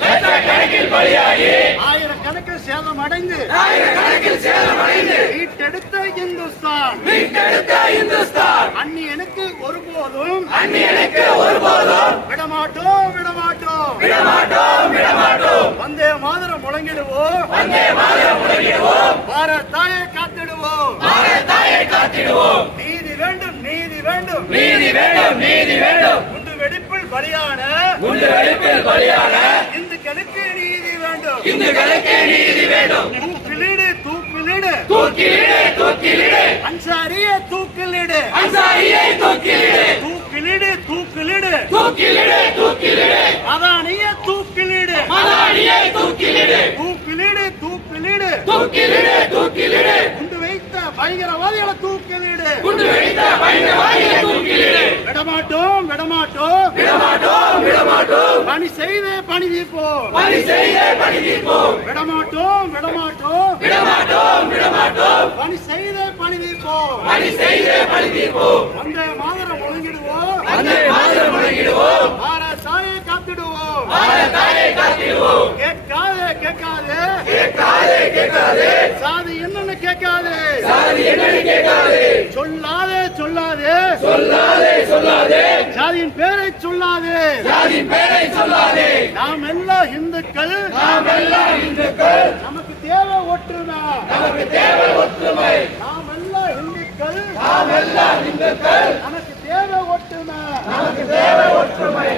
லட்சக்கணக்கில் பலியாகி ஆயிரக்கணக்கில் சேதமடைந்து மீட்டெடுத்த இந்துஸ்தான் அந்நியனுக்கு ஒருபோதும் விடமாட்டோம் வந்தே மாதரம் முழங்கிடுவோம் பாரத் தாயை காத்திடுவோம் நீதி வேண்டும் குண்டு வெடிப்பில் பலியான இந்துக்களுக்கு நீதி வேண்டும் தூக்கிலிடு அன்சாரியை தூக்கிலிடு அதானியை தூக்கிலிடு குண்டு வைத்த பயங்கரவாதிகளை தூக்கிலிடு விடமாட்டோம் பணி செய்தே பணி தீர்ப்போம் விடமாட்டோம் பணி செய்தே பணி தீர்ப்போம் வந்தே மாதரம் முழங்கிடுவோம் பாரத் தாயை காத்திடுவோம் கேட்காதே சாதி என்னன்னு கேட்காதே சொல்லாதே சாதியின் பேரை சொல்லாதே நாம் எல்லாம் இந்துக்கள் நமக்கு தேவை ஒற்றுமை நாம் எல்லாம் இந்துக்கள் நமக்கு தேவை ஒற்றுமை